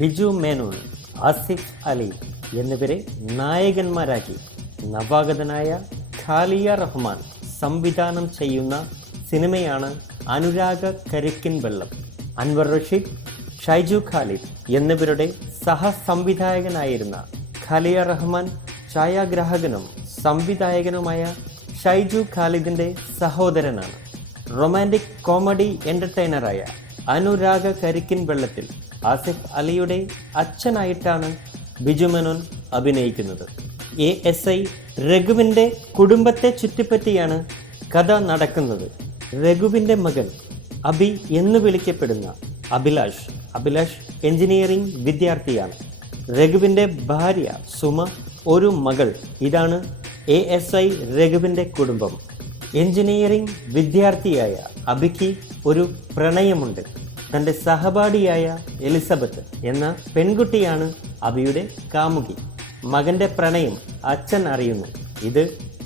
ബിജു മേനോൻ, ആസിഫ് അലി എന്നിവരെ നായകന്മാരാക്കി നവാഗതനായ ഖാലിയ റഹ്മാൻ സംവിധാനം ചെയ്യുന്ന സിനിമയാണ് അനുരാഗ കരിക്കിൻ വെള്ളം. അൻവർ റഷീദ്, ഷൈജു ഖാലിദ് എന്നിവരുടെ സഹസംവിധായകനായിരുന്ന ഖാലിയ റഹ്മാൻ ഛായാഗ്രാഹകനും സംവിധായകനുമായ ഷൈജു ഖാലിദിന്റെ സഹോദരനാണ്. റൊമാൻറ്റിക് കോമഡി എന്റർടൈനറായ അനുരാഗ കരിക്കിൻ വെള്ളത്തിൽ ആസിഫ് അലിയുടെ അച്ഛനായിട്ടാണ് ബിജു മേനോൻ അഭിനയിക്കുന്നത്. ASI രഘുവിൻ്റെ കുടുംബത്തെ ചുറ്റിപ്പറ്റിയാണ് കഥ നടക്കുന്നത്. രഘുവിൻ്റെ മകൻ അബി എന്ന് വിളിക്കപ്പെടുന്ന അഭിലാഷ് എഞ്ചിനീയറിംഗ് വിദ്യാർത്ഥിയാണ്. രഘുവിൻ്റെ ഭാര്യ സുമ, ഒരു മകൾ. ഇതാണ് ASI രഘുവിൻ്റെ കുടുംബം. എഞ്ചിനീയറിംഗ് വിദ്യാർത്ഥിയായ അബിക്ക് ഒരു പ്രണയമുണ്ട്. തൻ്റെ സഹപാഠിയായ എലിസബത്ത് എന്ന പെൺകുട്ടിയാണ് അബിയുടെ കാമുകി. മകൻ്റെ പ്രണയം അച്ഛൻ അറിയുന്നു. ഇത്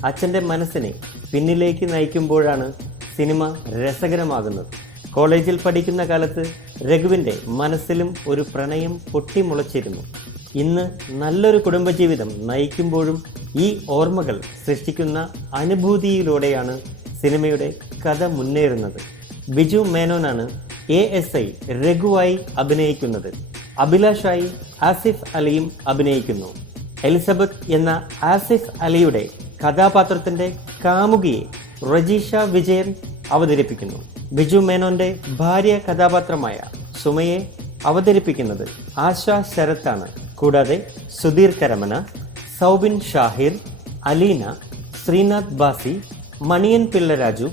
അച്ഛൻ്റെ മനസ്സിനെ പിന്നിലേക്ക് നയിക്കുമ്പോഴാണ് സിനിമ രസകരമാകുന്നത്. കോളേജിൽ പഠിക്കുന്ന കാലത്ത് രഘുവിൻ്റെ മനസ്സിലും ഒരു പ്രണയം പൊട്ടിമുളച്ചിരുന്നു. ഇന്ന് നല്ലൊരു കുടുംബജീവിതം നയിക്കുമ്പോഴും ഈ ഓർമ്മകൾ സൃഷ്ടിക്കുന്ന അനുഭൂതിയിലൂടെയാണ് സിനിമയുടെ കഥ മുന്നേറുന്നത്. ബിജു മേനോനാണ് ASI രഘുവായി അഭിനയിക്കുന്നത്. അഭിലാഷായി ആസിഫ് അലിയും അഭിനയിക്കുന്നു. എലിസബത്ത് എന്ന ആസിഫ് അലിയുടെ കഥാപാത്രത്തിൻ്റെ കാമുകിയെ റജീഷ വിജയൻ അവതരിപ്പിക്കുന്നു. ബിജു മേനോന്റെ ഭാര്യ കഥാപാത്രമായ സുമയെ അവതരിപ്പിക്കുന്നത് ആശ ശരത്താണ്. കൂടാതെ സുധീർ കരമന, സൗബിൻ ഷാഹിർ, അലീന, ശ്രീനാഥ് ബാസി, മണിയൻ പിള്ളരാജു,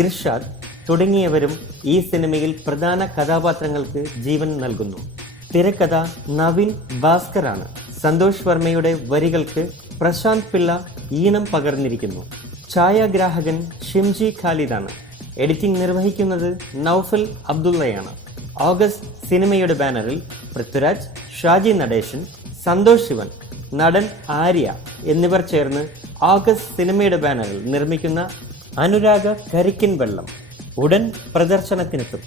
ഇർഷാദ് തുടങ്ങിയവരും ഈ സിനിമയിൽ പ്രധാന കഥാപാത്രങ്ങൾക്ക് ജീവൻ നൽകുന്നു. തിരക്കഥ നവീൻ ഭാസ്കറാണ്. സന്തോഷ് വർമ്മയുടെ വരികൾക്ക് പ്രശാന്ത് പിള്ള ഈണം പകർന്നിരിക്കുന്നു. ഛായാഗ്രാഹകൻ ഷിംജി ഖാലിദാണ്. എഡിറ്റിംഗ് നിർവഹിക്കുന്നത് നൗഫൽ അബ്ദുള്ളയാണ്. ഓഗസ്റ്റ് സിനിമയുടെ ബാനറിൽ പൃഥ്വിരാജ്, ഷാജി നടേശൻ, സന്തോഷ് ശിവൻ, നടൻ ആര്യ എന്നിവർ ചേർന്ന് ഓഗസ്റ്റ് സിനിമയുടെ ബാനറിൽ നിർമ്മിക്കുന്ന അനുരാഗ കരിക്കിൻ വെള്ളം ഉടൻ പ്രദർശനത്തിനെത്തും.